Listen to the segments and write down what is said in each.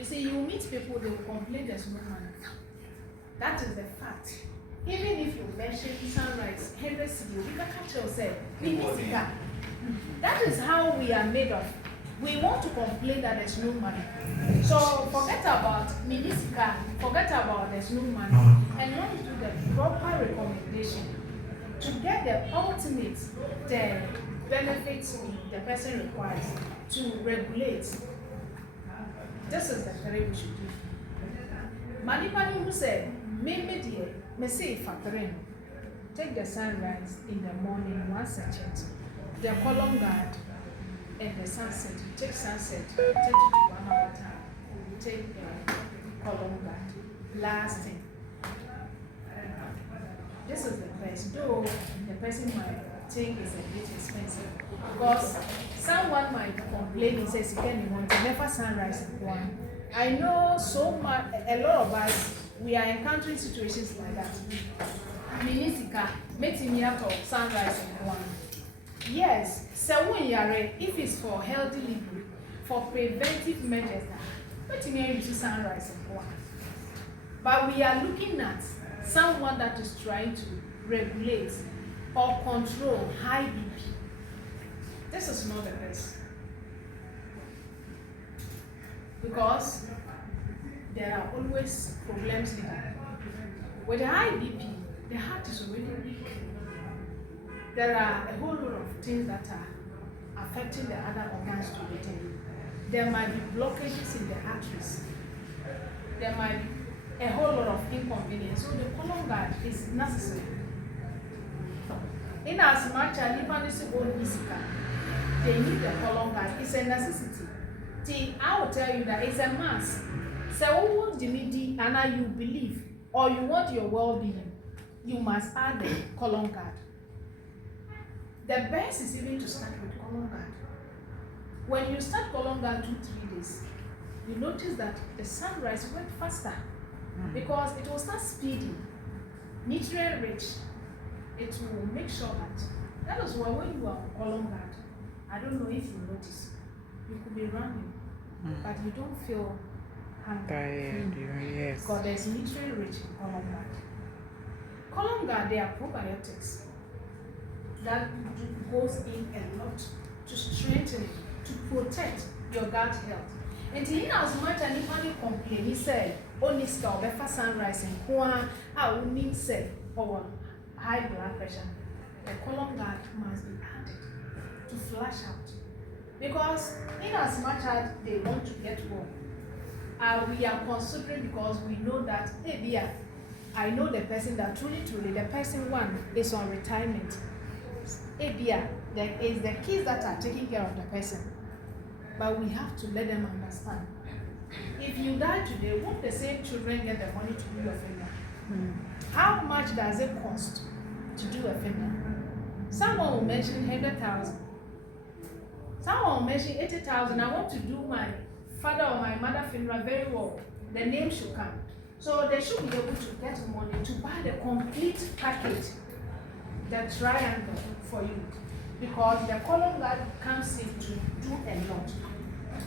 You see, you meet people, they will complain there's no money. That is the fact. Even if you mention sunrise, Henderson, you can catch yourself. That is how we are made of. We want to complain that there's no money. So forget about Minisika, forget about there's no money, and not do the proper recommendation to get the ultimate the benefits the person requires to regulate. This is the three we should do. Manipani who said, maybe dear, may say factoring. Take the sunrise in the morning, one sachet, the column guard, and the sunset. You take sunset, 30 to 1 hour time. You take the column guard, lasting. This is the best, though the person might think it's a bit expensive. Because someone might complain and say, "Again, you want to never sunrise in one." I know so much, a lot of us, we are encountering situations like that. Minisika, meeting me out of sunrise in one. Yes, so when you are if it's for healthy living, for preventive measures, meeting me use sunrise in one. But we are looking at someone that is trying to regulate or control high BP. This is not the best. Because there are always problems in that. With high BP, the heart is already weak. There are a whole lot of things that are affecting the other organs to retain. There might be blockages in the arteries. There might be a whole lot of inconvenience. So the column guard is necessary. In as much as they need the column guard, it's a necessity. I will tell you that it's a must. So who do you and you believe or you want your well-being, you must add the column guard. The best is even to start with column guard. When you start column guard 2-3 days, you notice that the sunrise went faster because it will start speeding, nutrient rich. It will make sure that is why when you are on column guard, I don't know if you notice, you could be running, but you don't feel hungry. Yes. Because there's nutrient rich in column guard. Column guard, there are probiotics that goes in a lot to strengthen it, to protect your gut health. And in as much as anybody complain, he said, only skull, better sunrise and kwa, I will mean say, or high blood pressure. The column guard must be added to flush out. Because in as much as they want to get well, we are considering because we know that, hey, I know the person that truly, the person one is on retirement. Hey, there is the kids that are taking care of the person. But we have to let them understand. If you die today, won't the same children get the money to do your funeral? How much does it cost to do a funeral? Someone will mention 100,000. Someone will mention 80,000. I want to do my father or my mother funeral very well. The name should come. So they should be able to get money to buy the complete package, the triangle for you. Because the column guard comes in to do a lot.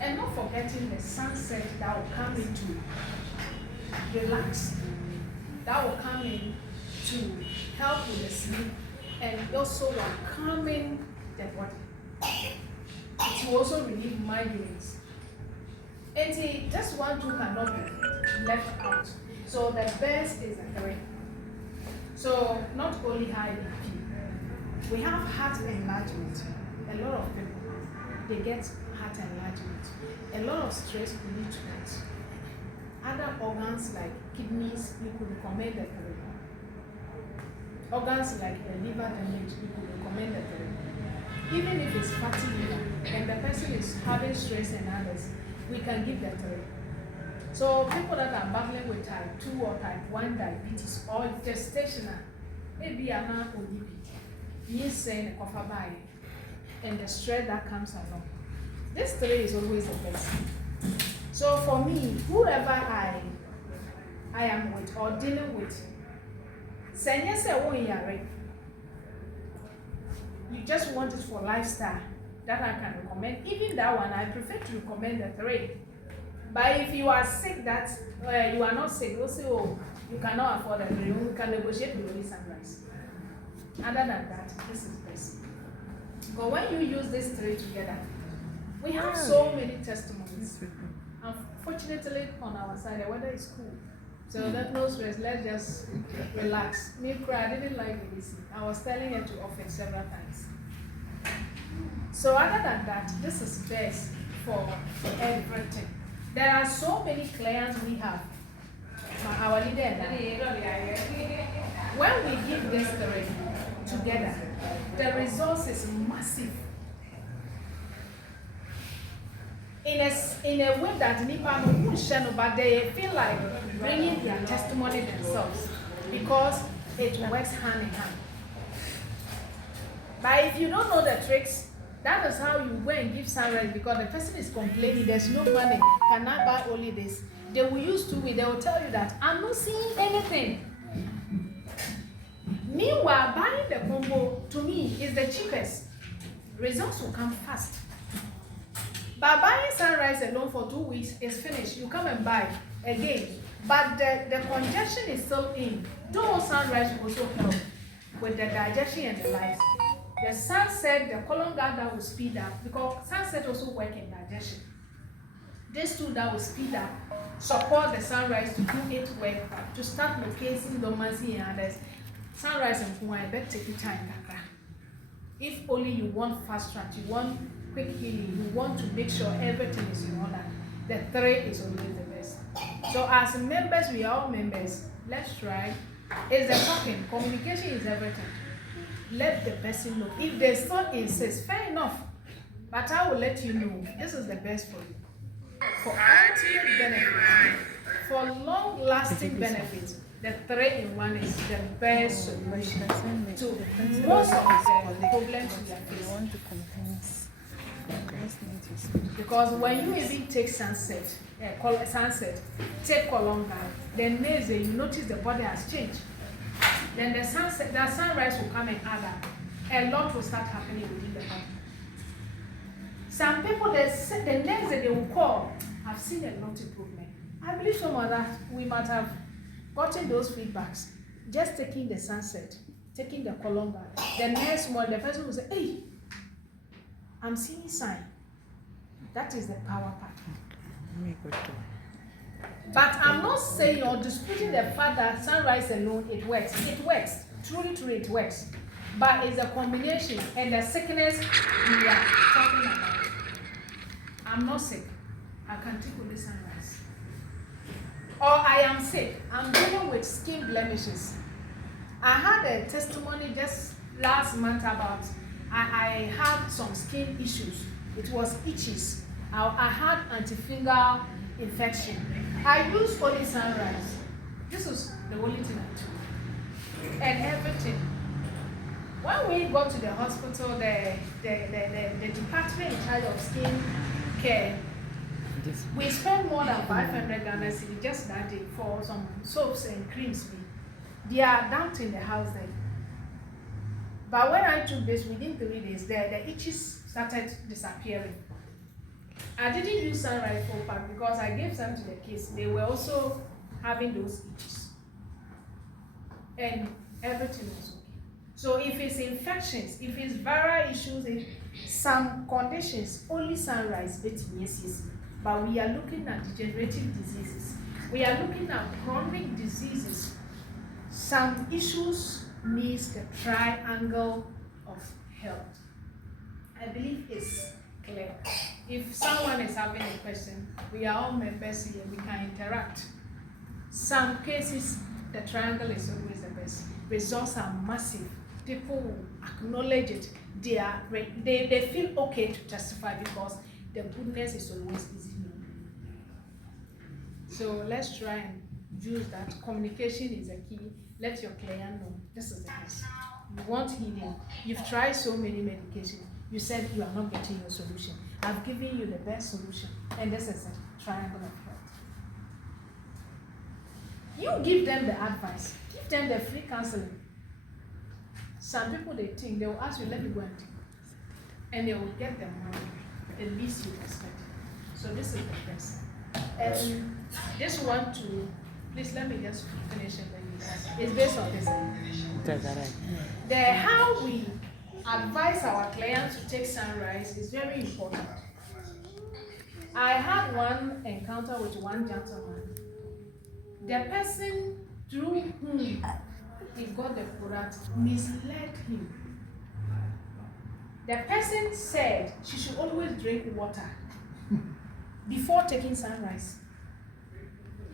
And not forgetting the sunset that will come in to relax. That will come in to help with the sleep and also will calming the body. It will also relieve migraines. And just 1, 2 cannot be left out. So the best is the 3. So not only high BP, we have heart enlargement. A lot of people, they get heart enlargement. A lot of stress will lead to that. Other organs like kidneys, you could recommend the 3. Organs like the liver damage, you could recommend the 3. Even if it's fatty liver and the person is having stress and others, we can give the 3. So people that are battling with type 2 or type 1 diabetes or gestational, maybe a man or DP, you say the coffee by and the stress that comes along. This 3 is always the best. So for me, whoever I am with or dealing with, say yes, you just want it for lifestyle, that I can recommend. Even that one, I prefer to recommend the 3. But if you are sick, that you are not sick, they'll say, oh, you cannot afford it. You can negotiate with only sunrise. Other than that, this is best. But when you use these three together, we have so many testimonies. Unfortunately, on our side, the weather is cool. So that no stress, let's just relax. Me cry, I didn't like the AC. I was telling her to off it several times. So other than that, this is best for everything. There are so many clients we have. Our leader and I. When we give this three together, the results is massive. In a way that Nipa no share, but they feel like bringing their testimony themselves because it works hand in hand. But if you don't know the tricks, that is how you go and give sunrise because the person is complaining, there's no money, can I buy only this? They will use 2 weeks, they will tell you that I'm not seeing anything. Meanwhile, buying the combo to me is the cheapest. Results will come fast. But buying sunrise alone for 2 weeks is finished. You come and buy again. But the congestion is still in. Though sunrise will also help with the digestion and the life. The sunset, the colon that will speed up because sunset also works in digestion. These two that will speed up, support the sunrise to do its work, to start locating dormancy and others. Sunrise and Kuwa, better take your time. If only you want fast track, you want quick healing, you want to make sure everything is in order, the three is always the best. So as members, we are all members. Let's try. It's the talking. Communication is everything. Let the person know. If they still insist, fair enough. But I will let you know this is the best for you. For ultimate benefit, for long-lasting benefits, the 3-in-1 is the best solution to most of the problems we are facing. Because when you even take sunset, take column, then next day you notice the body has changed. Then the sunrise will come and add up. A lot will start happening within the body. Some people, the next day they will call, I've seen a lot of improvement. I believe some of that we might have gotten those feedbacks. Just taking the sunset, taking the columba. The next one, the person will say, hey, I'm seeing sign. That is the power part. But I'm not saying or disputing the fact that sunrise alone, it works. It works. Truly, truly, it works. But it's a combination and the sickness we are talking about. I'm not sick. I can take only sunrise. Or I am sick. I'm dealing with skin blemishes. I had a testimony just last month about I had some skin issues. It was itches. I had antifungal infection. I used only sunrise. This was the only thing I took. And everything. When we got to the hospital, the department in charge of skin care, we spent more than 500 Ghana cedis just that day for some soaps and creams. They are dumped in the house then. But when I took this, within 3 days, the itches started disappearing. I didn't use sunrise full pack because I gave some to the kids. They were also having those itches. And everything was okay. So if it's infections, if it's viral issues, in some conditions, only sunrise, but we are looking at degenerative diseases. We are looking at chronic diseases. Some issues needs the triangle of health. I believe it's clear. If someone is having a question, we are all members here, we can interact. Some cases, the triangle is always the best. Results are massive. People will acknowledge it. They feel okay to testify because the goodness is always easy known. So let's try and use that. Communication is a key. Let your client know this is the best. You want healing. You've tried so many medications. You said you are not getting your solution. I've given you the best solution, and this is a triangle of health. You give them the advice. Give them the free counseling. Some people, they think, they will ask you, let me go and think. And they will get the money, the least you expect. So this is the best. And this one too, please let me just finish it. It's based on this. How we advise our clients to take sunrise is very important. I had one encounter with one gentleman. The person through whom he got the product misled him. The person said she should always drink water before taking sunrise.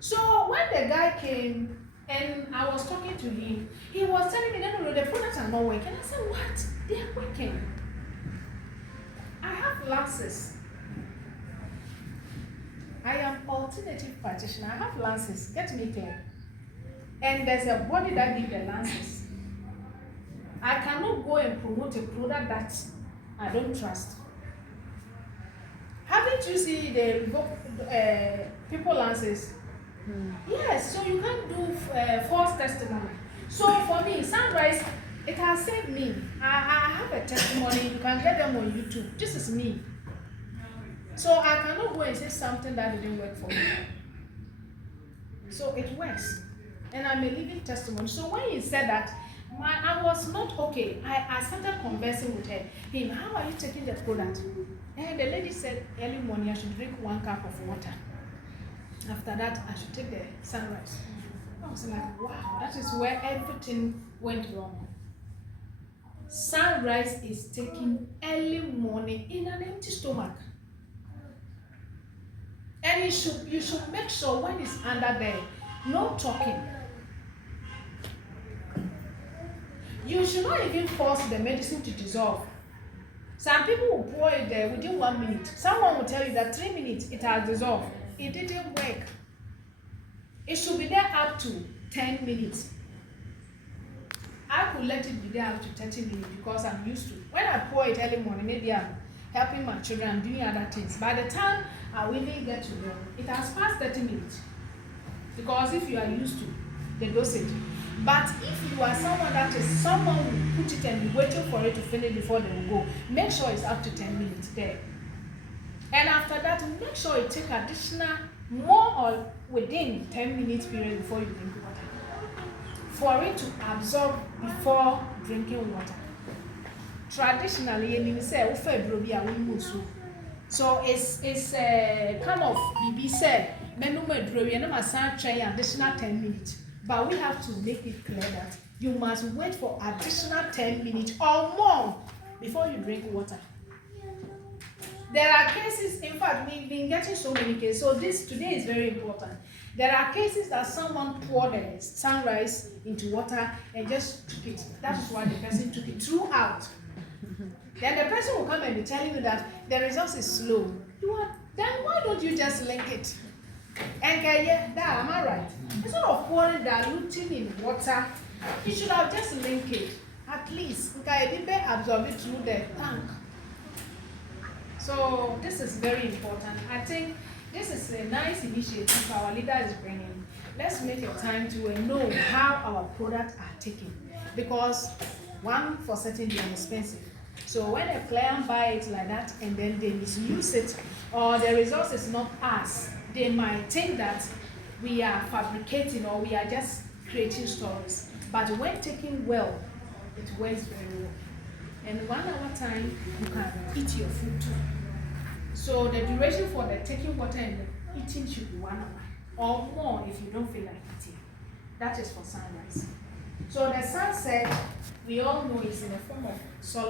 So when the guy came and I was talking to him, he was telling me, no, the products are not working. I said, what? They are working. I have lances. I am alternative practitioner. I have lances. Get me clear. And there's a body that gives the lances. I cannot go and promote a product that I don't trust. Haven't you seen the people lances? Yes, so you can't do false testimony. So for me, sunrise, it has saved me. I have a testimony. You can get them on YouTube. This is me. So I cannot go and say something that didn't work for me. So it works. And I'm a living testimony. So when he said that, I was not okay. I started conversing with him. How are you taking the product? And the lady said, early morning I should drink 1 cup of water. After that, I should take the sunrise. I was like, wow, that is where everything went wrong. Sunrise is taken early morning in an empty stomach. And you should make sure when it's under there, no talking. You should not even force the medicine to dissolve. Some people will pour it there within 1 minute. Someone will tell you that 3 minutes it has dissolved. It didn't work. It should be there up to 10 minutes. I could let it be there up to 30 minutes because I'm used to it. When I pour it early morning, maybe I'm helping my children and doing other things. By the time I really get to know, it has passed 30 minutes. Because if you are used to the dosage. But if you are someone will put it and be waiting for it to finish before they will go, make sure it's up to 10 minutes there. And after that, make sure you take additional more or within 10 minutes period before you drink water. For it to absorb before drinking water. Traditionally, you say, so it's kind of BB said, additional 10 minutes. But we have to make it clear that you must wait for additional 10 minutes or more before you drink water. There are cases, in fact, we've been getting so many cases, so this today is very important. There are cases that someone poured the sunrise into water and just took it. That is why the person took it throughout. Then the person will come and be telling you that the result is slow. Then why don't you just link it? And that, am I right? Instead of pouring diluting in water, you should have just linked it. At least, absorb it through the tank. So this is very important. I think this is a nice initiative our leader is bringing. Let's make a time to know how our products are taken. Because one, for certain, they are expensive. So when a client buys it like that and then they misuse it, or the result is not us, they might think that we are fabricating or we are just creating stories. But when taken well, it works very well. And 1 hour time, you can eat your food too. So the duration for the taking water and the eating should be 1 hour or more if you don't feel like eating. That is for sunrise. So the sunset, we all know, is in the form of solid.